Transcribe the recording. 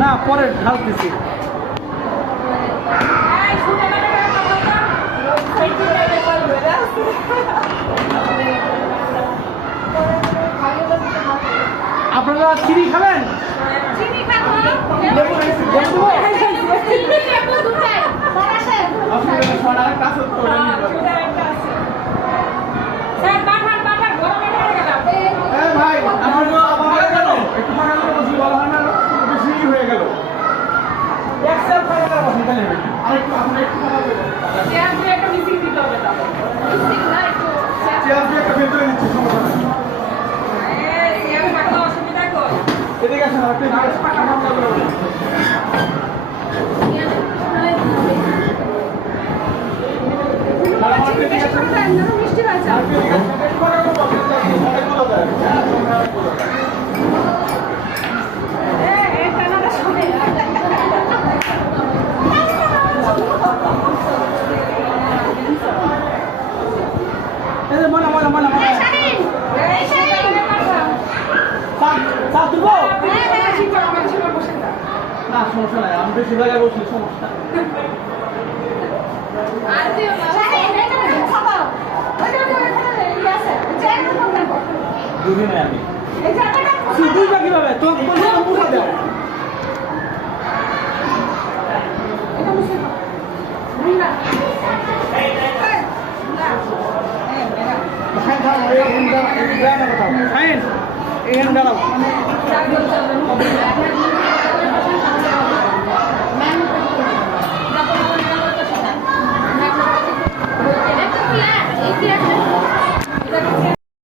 না পরে ঢালতেছি। আপনারা চিনি খাবেন? না সমস্যা নাই, আমি বেশি জায়গায় বসি, সমস্যা দুদিনে আমি দুইটা কিভাবে তোর মুখে দেয় এখানে দাঁড়াও